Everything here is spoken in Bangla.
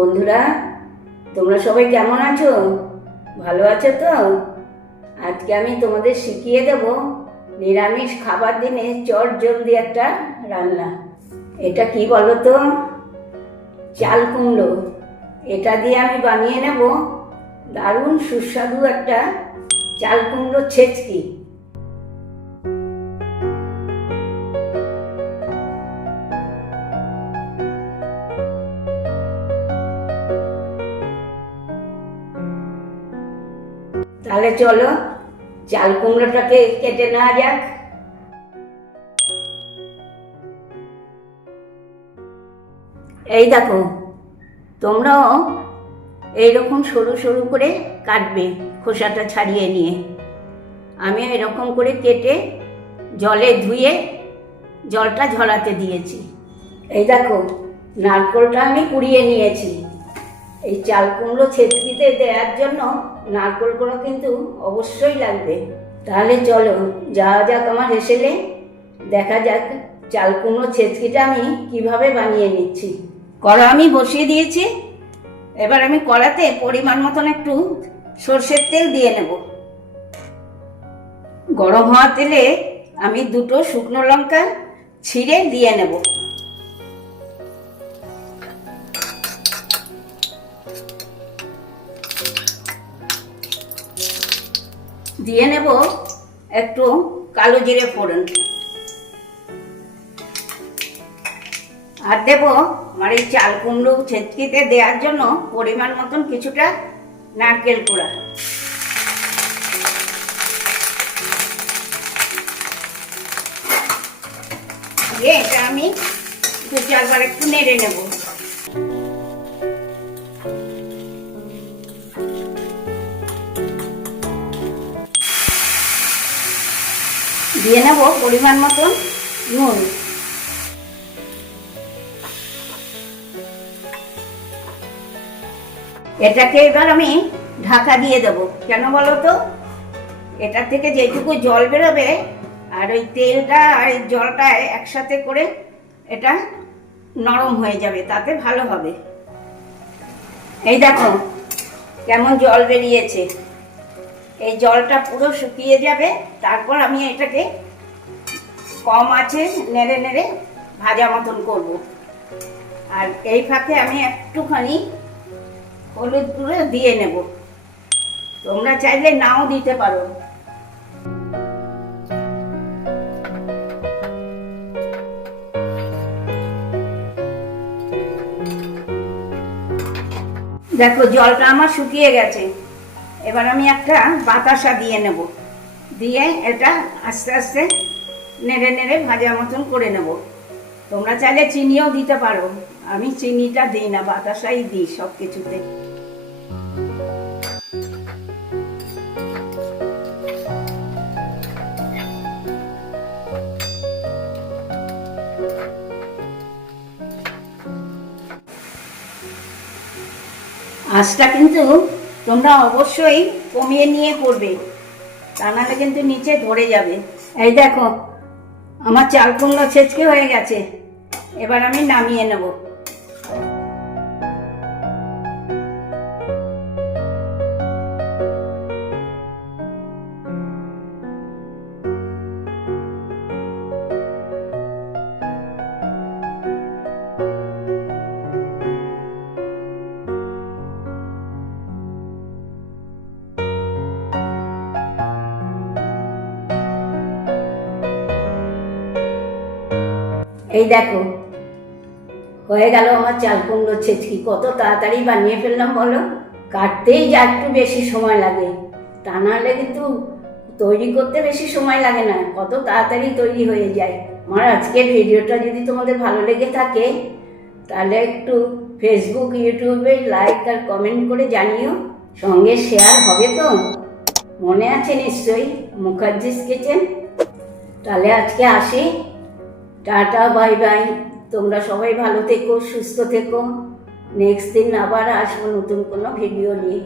বন্ধুরা, তোমরা সবাই কেমন আছো? ভালো আছো তো? আজকে আমি তোমাদের শিখিয়ে দেব নিরামিষ খাবার দিনে চট জলদি একটা রান্না। এটা কি বলো তো চাল কুমড়ো। এটা দিয়ে আমি বানিয়ে নেব দারুণ সুস্বাদু একটা চাল কুমড়ো ছেচকি। তাহলে চলো, চাল কুমড়োটাকে কেটে নেওয়া যাক। এই দেখো, তোমরাও এইরকম সরু সরু করে কাটবে খোসাটা ছাড়িয়ে নিয়ে। আমি এরকম করে কেটে জলে ধুয়ে জলটা ঝরাতে দিয়েছি। এই দেখো, নারকোলটা আমি কুড়িয়ে নিয়েছি। এই চাল কুমড়ো ছেচকিতে দেওয়ার জন্য নারকোলগুলো কিন্তু অবশ্যই লাগবে। তাহলে চলো, যাওয়া যাক আমার হেসেলে। দেখা যাক চাল কুমড়ো ছেচকিটা আমি কীভাবে বানিয়ে নিচ্ছি। কড়া আমি বসিয়ে দিয়েছি। এবার আমি কড়াতে পরিমাণ মতন একটু সর্ষের তেল দিয়ে নেব। গরম হওয়া তেলে আমি দুটো শুকনো লঙ্কা ছিঁড়ে দিয়ে নেব। দিয়ে নেব একটু কালো জিরে ফোড়ন। আর দেব আমার এই চাল কুমড়ো ছেচকিতে দেওয়ার জন্য পরিমাণ মতন কিছুটা নারকেল কোড়া। দিয়ে এটা আমি দু চারবার একটু নেড়ে নেব। দিয়ে নেব পরিমাণ মতন নুন। এটাকে এবার আমি ঢাকা দিয়ে দেব। কেন বলো তো? এটার থেকে যেটুকু জল বেরোবে, আর ওই তেলটা আর এই জলটা একসাথে করে এটা নরম হয়ে যাবে, তাতে ভালো হবে। এই দেখো, কেমন জল বেরিয়েছে। এই জলটা পুরো শুকিয়ে যাবে, তারপর আমি এটাকে কম আছে নেড়ে নেড়ে ভাজা মতন করব। আর এই ফাঁকে আমি একটুখানি হলুদ গুঁড়ো দিয়ে নেব। তোমরা চাইলে নাও দিতে পারো। দেখো, জলটা আমার শুকিয়ে গেছে। এবার আমি একটা বাতাসা দিয়ে নেব। দিয়ে এটা আস্তে আস্তে নেড়ে নেড়ে ভাজা মতন করে নেব। তোমরা চাইলে চিনিও দিতে পারো। আমি চিনিটা দিই না, বাতাসাই দিই সব কিছুতে আঁচটা কিন্তু তোমরা অবশ্যই কমিয়ে নিয়ে করবে তা নাহলে কিন্তু নিচে ধরে যাবে। এই দেখো, আমার চাল কুমড়ো ছেচকে হয়ে গেছে। এবার আমি নামিয়ে নেব। এই দেখো, হয়ে গেল আমার চাল কুমড়ো ছেচকি। কত তাড়াতাড়ি বানিয়ে ফেললাম বলো? কাটতেই যা একটু বেশি সময় লাগে। তা নাহলে কিন্তু তৈরি করতে বেশি সময় লাগে না। কত তাড়াতাড়ি তৈরি হয়ে যায়। আমার আজকের ভিডিওটা যদি তোমাদের ভালো লেগে থাকে, তাহলে একটু ফেসবুক ইউটিউবে লাইক আর কমেন্ট করে জানিও। সঙ্গে শেয়ার হবে তো? মনে আছে নিশ্চয়ই? মুখার্জিস কিচেন তাহলে আজকে আসি। Tata, bye bye. তোমরা সবাই ভালো থেকো, সুস্থ থেকো। নেক্সট দিন আবার আসব নতুন কোনো ভিডিও নিয়ে।